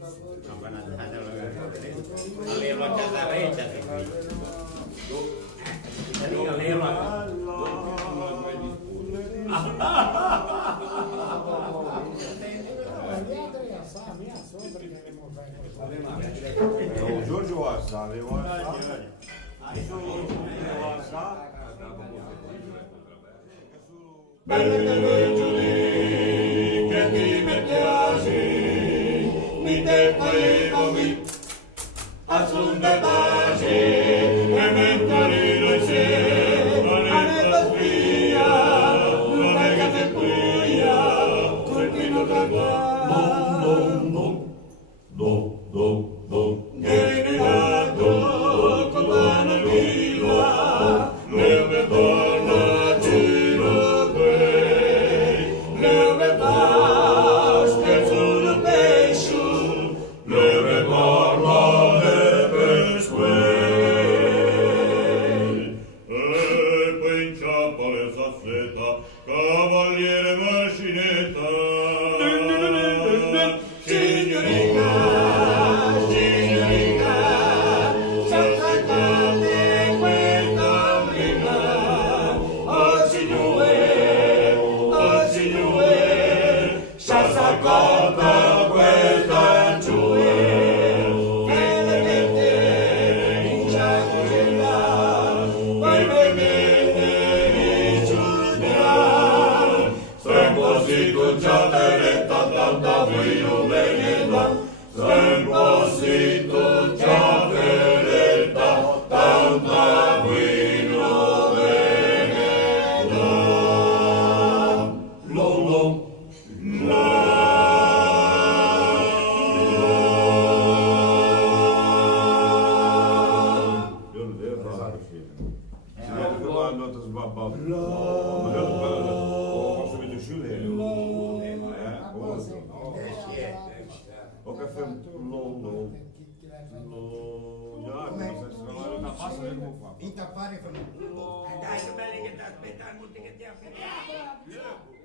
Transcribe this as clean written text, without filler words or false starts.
O Giorgio Oasa, le Oasa. Che ti mettiasi, mi te volevi, a sunde basi, e mentorino insieme, a via, non è che te puia, colpino cantare. Gerinato, comano villa, neve torna giro quei, neve pas, che sul pesciu, neve parla, neve squei. E poi inciampa le sassetta, cavaliere mascinetta, signorina. S'accorda questa giuria, che le mette in giacchella, poi le mette in giudia. Sempre si conciate tanta vino venenda, sempre si conciate tanta vino venenda. Long. Dai, che belli che ti aspettano, molti che ti aspettano.